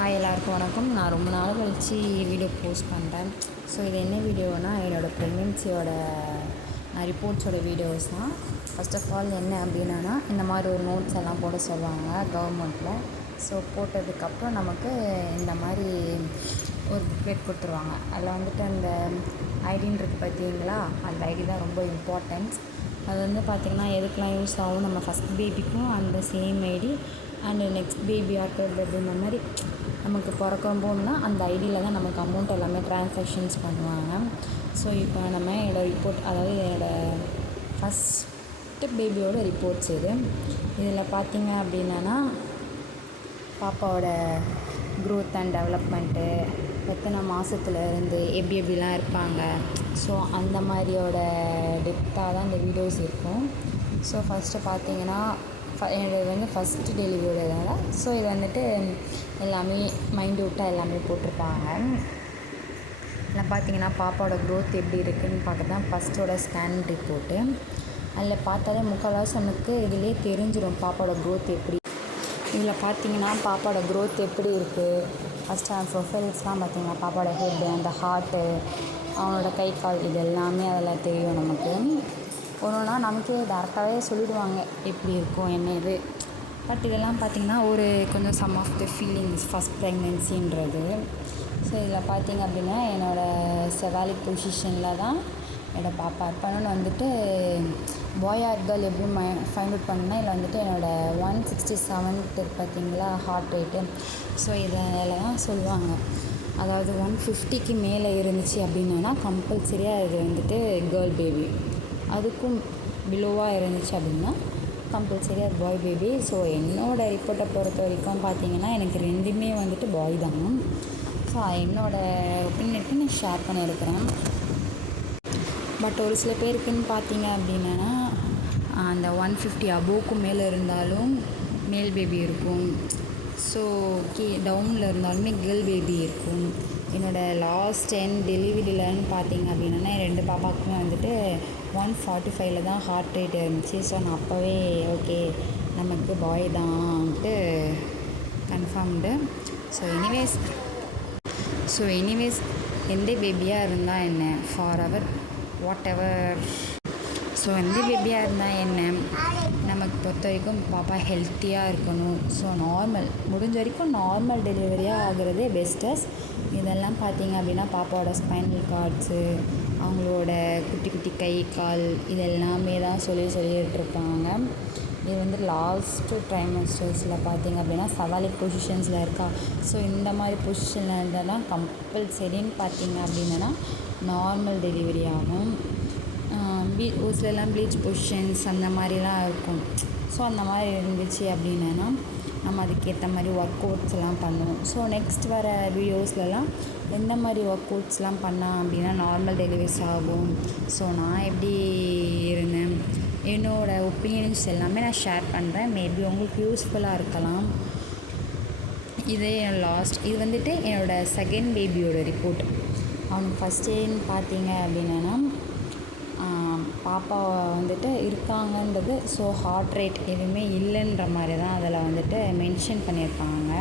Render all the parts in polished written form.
Hi எல்லாருக்கும் வணக்கம். நான் ரொம்ப நாள் கழித்து வீடியோ போஸ்ட் பண்ணுறேன். ஸோ இது என்ன வீடியோனால் என்னோடய ப்ரெக்னென்சியோட ரிப்போர்ட்ஸோட வீடியோஸ் தான். ஃபஸ்ட் ஆஃப் ஆல் என்ன அப்படின்னா, இந்த மாதிரி ஒரு நோட்ஸ் எல்லாம் போட சொல்லுவாங்க கவர்மெண்ட்டில். ஸோ போட்டதுக்கப்புறம் நமக்கு இந்த மாதிரி ஒரு புக்லெட் கொடுத்துருவாங்க. அதில் வந்துட்டு அந்த ஐடின்னு இருக்குது பார்த்தீங்களா, அந்த ஐடி தான் ரொம்ப இம்பார்ட்டன்ஸ். அது வந்து பார்த்திங்கன்னா எதுக்கெலாம் யூஸ் ஆகும், நம்ம ஃபஸ்ட் பேபிக்கும் அந்த same ID and next baby or third baby இந்த மாதிரி நமக்கு பிறக்கும்போதுனா அந்த ஐடியில் தான் நமக்கு அமௌண்ட் எல்லாமே ட்ரான்சாக்ஷன்ஸ் பண்ணுவாங்க. ஸோ இப்போ நம்ம என்னோடய ரிப்போர்ட், அதாவது என்னோடய ஃபஸ்ட்டு பேபியோட ரிப்போர்ட்ஸ் இதில் பார்த்திங்க அப்படின்னா பாப்பாவோட க்ரோத் அண்ட் டெவலப்மெண்ட்டு, எத்தனை மாதத்துலேருந்து எப்படிலாம் இருப்பாங்க, ஸோ அந்த மாதிரியோட டெப்த்தாக தான் இந்த வீடியோஸ் இருக்கும். ஸோ ஃபஸ்ட்டு பார்த்திங்கன்னா என்னோடது வந்து ஃபஸ்ட்டு டெலிவரியோடனால ஸோ இது வந்துட்டு எல்லாமே மைன்யூட்டாக எல்லாமே போட்டிருப்பாங்க. இதில் பார்த்திங்கன்னா பாப்பாவோட க்ரோத் எப்படி இருக்குதுன்னு பார்க்க தான் ஃபஸ்ட்டோட ஸ்கேன் ரிப்போர்ட்டு. அதில் பார்த்தாலே முக்கால்வாசி நமக்கு இதிலே தெரிஞ்சிடும் பாப்பாவோட க்ரோத் எப்படி. இதில் பார்த்திங்கன்னா பாப்பாவோட க்ரோத் எப்படி இருக்குது, ஃபஸ்ட்டு ப்ரொஃபைல்ஸ்லாம் பார்த்திங்கன்னா பாப்பாவோட ஹெட்டு, அந்த ஹார்ட்டு, அவனோட கை கால், இது எல்லாமே அதில் தெரியும் நமக்கு. ஒன்றுனா நமக்கே டேரெக்டாகவே சொல்லிவிடுவாங்க எப்படி இருக்கும் என்ன இது. பட் இதெல்லாம் பார்த்திங்கன்னா ஒரு கொஞ்சம் some of the feelings first ப்ரெக்னென்சின்றது. ஸோ இதில் பார்த்திங்க அப்படின்னா என்னோடய செவாலிக் பொசிஷனில் தான் என்னோடய பாப்பா இருப்பான்னு வந்துட்டு பாய் ஆர் கேர்ள் எப்படி ஃபைண்ட் அவுட் பண்ணால் இதில் வந்துட்டு என்னோடய 167 பார்த்திங்களா ஹார்ட் ரேட்டு. ஸோ இதில் தான் சொல்லுவாங்க, அதாவது 150க்கு மேலே இருந்துச்சு அப்படின்னா கம்பல்சரியாக இது வந்துட்டு கேர்ள் பேபி, அதுக்கும் பிலோவாக இருந்துச்சு அப்படின்னா கம்பல்சரி அது பாய் பேபி. ஸோ என்னோடய ரிப்போர்ட்டை பொறுத்த வரைக்கும் பார்த்திங்கன்னா எனக்கு ரெண்டுமே வந்துட்டு பாய் தான். ஸோ என்னோடய ஒப்பீனியனுக்கு நான் ஷேர் பண்ணி எடுக்கிறேன். பட் ஒரு சில பேருக்குன்னு பார்த்திங்க அப்படின்னா அந்த 150 அபோவுக்கும் மேலே இருந்தாலும் மேல் பேபி இருக்கும். ஸோ டவுனில் இருந்தாலுமே கேர்ள் பேபி இருக்கும். என்னோடய லாஸ்ட் 10 டெலிவரியிலன்னு பார்த்திங்க அப்படின்னா 2 பாப்பாவுக்குமே வந்துட்டு 145 தான் ஹார்ட் ரேட் இருந்துச்சு. ஸோ நான் அப்போவே ஓகே நமக்கு பாய் தான்ட்டு கன்ஃபார்ம்டு. ஸோ எனிவேஸ் எந்த பேபியாக இருந்தால் என்ன, for our whatever, so எந்த பேபியாக இருந்தால் என்ன, நமக்கு பொறுத்த வரைக்கும் பாப்பா ஹெல்த்தியாக இருக்கணும். ஸோ முடிஞ்ச வரைக்கும் நார்மல் டெலிவரியாக ஆகிறதே பெஸ்ட்டஸ். இதெல்லாம் பார்த்திங்க அப்படின்னா பாப்பாவோட ஸ்பைனல் கார்ட்ஸு, அவங்களோட குட்டி குட்டி கை கால், இது எல்லாமே தான் சொல்லிகிட்ருப்பாங்க. இது வந்து லாஸ்ட்டு ட்ரைமஸ்டர்ஸில் பார்த்திங்க அப்படின்னா சவாலிக் பொசிஷன்ஸில் இருக்கா. ஸோ இந்த மாதிரி பொசிஷனில் இருந்ததுன்னா கம்பல்சரின்னு பார்த்திங்க அப்படின்னா நார்மல் டெலிவரி ஆகும். ஒரு சிலலாம் ப்ளீச் பொசிஷன்ஸ் அந்த மாதிரிலாம் இருக்கும். ஸோ அந்த மாதிரி இருந்துச்சு அப்படின்னா நம்ம அதுக்கேற்ற மாதிரி ஒர்க் அவுட்ஸ் எல்லாம் பண்ணுவோம். ஸோ நெக்ஸ்ட் வர வீடியோஸ்லலாம் எந்த மாதிரி ஒர்க் அவுட்ஸ்லாம் பண்ணால் அப்படின்னா நார்மல் டெலிவரிஸ் ஆகும். ஸோ நான் எப்படி இருந்தேன், என்னோடய ஒப்பீனியன்ஸ் எல்லாமே நான் ஷேர் பண்ணுறேன். மேபி உங்களுக்கு யூஸ்ஃபுல்லாக இருக்கலாம். இதே இது வந்துட்டு என்னோடய செகண்ட் பேபியோட ரிப்போர்ட். அவனுக்கு ஃபஸ்ட்டேன்னு பார்த்தீங்க அப்படின்னா பாப்பா வந்துட்டு இருக்காங்கன்றது, ஸோ ஹார்ட் ரேட் எதுவுமே இல்லைன்ற மாதிரி தான் அதில் வந்துட்டு மென்ஷன் பண்ணியிருப்பாங்க,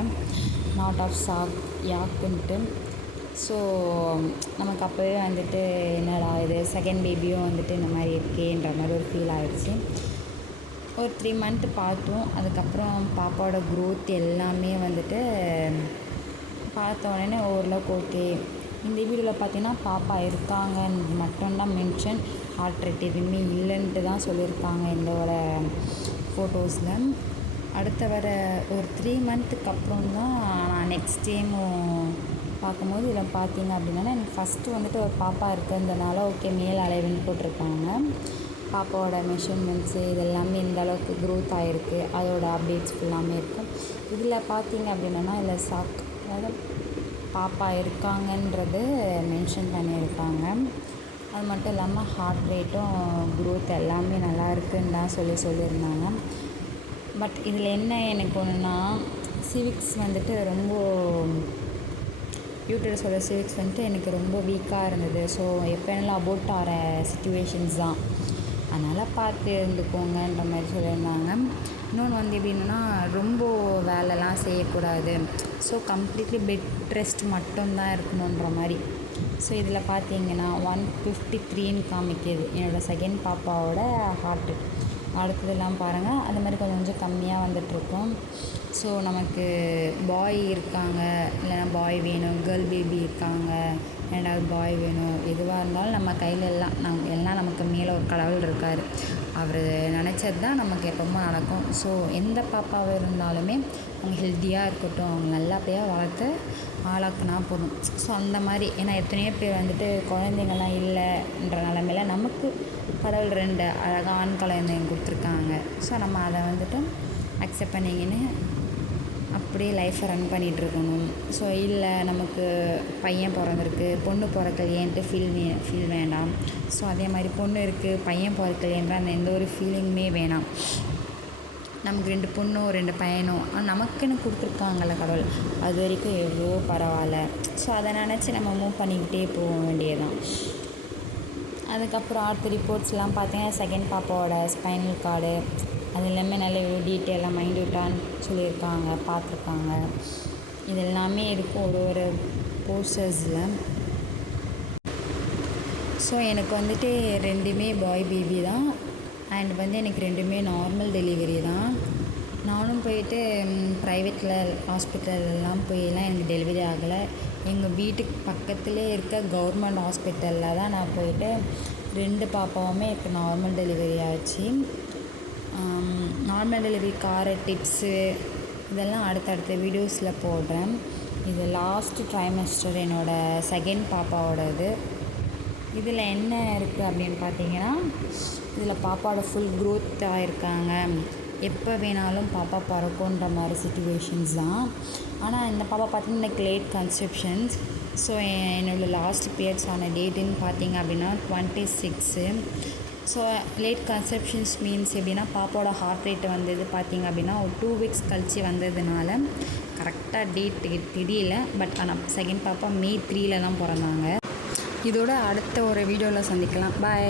நாட் ஆஃப் யாக்குன்ட்டு. ஸோ நமக்கு அப்போவே வந்துட்டு என்னடா இது செகண்ட் பேபியும் வந்துட்டு இந்த மாதிரி இருக்கேன்ற மாதிரி ஒரு ஃபீல் ஆகிடுச்சு. ஒரு 3 மந்த் பார்த்தோம். அதுக்கப்புறம் பாப்பாவோட க்ரோத் எல்லாமே வந்துட்டு பார்த்த உடனே ஓரளவுக்கு ஓகே. இந்த வீடியோவில் பார்த்திங்கன்னா பாப்பா இருக்காங்கன்னு மட்டும்தான் மென்ஷன், ஹார்ட் ரேட் எதுவுமே இல்லைன்ட்டு தான் சொல்லியிருக்காங்க என்னோட ஃபோட்டோஸில். அடுத்த வர ஒரு 3 மந்த்துக்கு அப்புறம் தான் நான் நெக்ஸ்ட் டைமும் பார்க்கும்போது இதில் பார்த்திங்க அப்படின்னா எனக்கு ஃபஸ்ட்டு வந்துட்டு ஒரு பாப்பா இருக்கிறதுனால ஓகே மேல் அலைவன் போட்டிருக்காங்க. பாப்பாவோட மெஷர்மெண்ட்ஸு இது எல்லாமே இந்த அளவுக்கு க்ரோத் ஆகிருக்கு, அதோட அப்டேட்ஸ் ஃபுல்லாமே இருக்கும். இதில் பார்த்திங்க அப்படின்னா இதில் அதாவது பாப்பா இருக்காங்கன்றது மென்ஷன் பண்ணியிருக்காங்க. அது மட்டும் இல்லாமல் ஹார்ட் ரேட்டும் க்ரோத் எல்லாமே நல்லா இருக்குன்னு தான் சொல்லியிருந்தாங்க. பட் இதில் என்ன எனக்கு ஒன்றுனா சிவிக்ஸ் வந்துட்டு ரொம்ப யூட்டரஸோட சிவிக்ஸ் வந்துட்டு எனக்கு ரொம்ப வீக்காக இருந்தது. ஸோ எப்போனாலும் அபோட் ஆகிற சிச்சுவேஷன்ஸ் தான், அதனால் பார்த்து இருந்துக்கோங்கன்ற மாதிரி சொல்லியிருந்தாங்க. இன்னொன்று வந்து எப்படின்னா ரொம்ப வேலைலாம் செய்யக்கூடாது. ஸோ கம்ப்ளீட்லி பெட் ரெஸ்ட் மட்டும்தான் இருக்கணுன்ற மாதிரி. ஸோ இதில் பார்த்தீங்கன்னா 153ன்னு காமிக்குது என்னோடய செகண்ட் பாப்பாவோட ஹார்ட்டு. அடுத்ததெல்லாம் பாருங்கள், அது மாதிரி கொஞ்சம் கொஞ்சம் கம்மியாக வந்துட்டுருக்கும். ஸோ நமக்கு பாய் இருக்காங்க, இல்லைனா பாய் வேணும், கேர்ள் பேபி இருக்காங்க, ரெண்டாவது பாய் வேணும், எதுவாக இருந்தாலும் நம்ம கையில் எல்லாம் நமக்கு மேலே ஒரு கடவுள் இருக்கார். அவர் நினச்சது தான் நமக்கு எப்பவுமே நடக்கும். ஸோ எந்த பாப்பாவாக இருந்தாலுமே அவங்க ஹெல்த்தியாக இருக்கட்டும், அவங்க நல்லபடியாக வளர்த்து ஆளாக்குனா போதும். ஸோ அந்த மாதிரி, ஏன்னா எத்தனையோ பேர் வந்துட்டு குழந்தைங்கள்லாம் இல்லைன்ற நிலமையில நமக்கு கடவுள் 2 அழகான ஆண் குழந்தைங்க கொடுத்துருக்காங்க. ஸோ நம்ம அதை வந்துட்டு அக்செப்ட் பண்ணிக்கின்னு அப்படியே லைஃப்பை ரன் பண்ணிகிட்ருக்கணும். ஸோ இல்லை நமக்கு பையன் பிறந்திருக்கு, பொண்ணு பிறக்கலையேன்ட்டு ஃபீல் வேண்டாம். ஸோ அதே மாதிரி பொண்ணு இருக்குது, பையன் பிறக்கலையேன்ற அந்த எந்த ஒரு ஃபீலிங்குமே வேணாம். நமக்கு 2 பொண்ணோ 2 பையனோ நமக்குன்னு கொடுத்துருக்காங்கல்ல கடவுள், அது வரைக்கும் எவ்வளோ பரவாயில்ல. ஸோ அதை நினச்சி நம்ம மூவ் பண்ணிக்கிட்டே போக வேண்டியதுதான். அதுக்கப்புறம் அடுத்த ரிப்போர்ட்ஸ்லாம் பார்த்தீங்கன்னா செகண்ட் பாப்பாவோட ஸ்பைனல் கார்டு அது எல்லாமே நல்ல டீட்டெயிலாக மைன்யூட்டான்னு சொல்லியிருக்காங்க, பார்த்துருக்காங்க. இது எல்லாமே இருக்கும் ஒரு போஸ்டர்ஸில். ஸோ எனக்கு வந்துட்டு 2மே பாய் பேபி தான். அண்ட் வந்து எனக்கு 2மே நார்மல் டெலிவரி தான். நானும் போயிட்டு ப்ரைவேட்டில் ஹாஸ்பிட்டல்லாம் போயெல்லாம் எனக்கு டெலிவரி ஆகலை. எங்கள் வீட்டுக்கு பக்கத்துலேயே இருக்க கவர்மெண்ட் ஹாஸ்பிட்டலில் தான் நான் போயிட்டு 2 பாப்பாவுமே எனக்கு நார்மல் டெலிவரி ஆச்சு. நார்மல் டெலிவரிக்கார டிப்ஸு இதெல்லாம் அடுத்தடுத்த வீடியோஸில் போடுறேன். இது லாஸ்ட்டு ட்ரைமஸ்டர் என்னோடய செகண்ட் பாப்பாவோடது. இதில் என்ன இருக்குது அப்படின்னு பார்த்தீங்கன்னா, இதில் பாப்பாவோட ஃபுல் க்ரோத் ஆகிருக்காங்க. எப்போ வேணாலும் பாப்பா பிறக்குன்ற மாதிரி சிச்சுவேஷன்ஸ் தான். ஆனால் இந்த பாப்பா பார்த்திங்கன்னா எனக்கு லேட் கன்செப்ஷன்ஸ். ஸோ என்னோடய லாஸ்ட் பீரியட்ஸ் ஆன டேட்டுன்னு பார்த்திங்க அப்படின்னா 26. ஸோ லேட் கன்செப்ஷன்ஸ் மீன்ஸ் எப்படின்னா பாப்பாவோட ஹார்ட் ரேட் வந்தது பார்த்திங்க அப்படின்னா ஒரு 2 வீக்ஸ் கழித்து வந்ததுனால கரெக்டாக டேட் தெரியல. பட் ஆனால் செகண்ட் பாப்பா May 3 தான் பிறந்தாங்க. இதோட அடுத்த ஒரு வீடியோவில் சந்திக்கலாம். பாய்.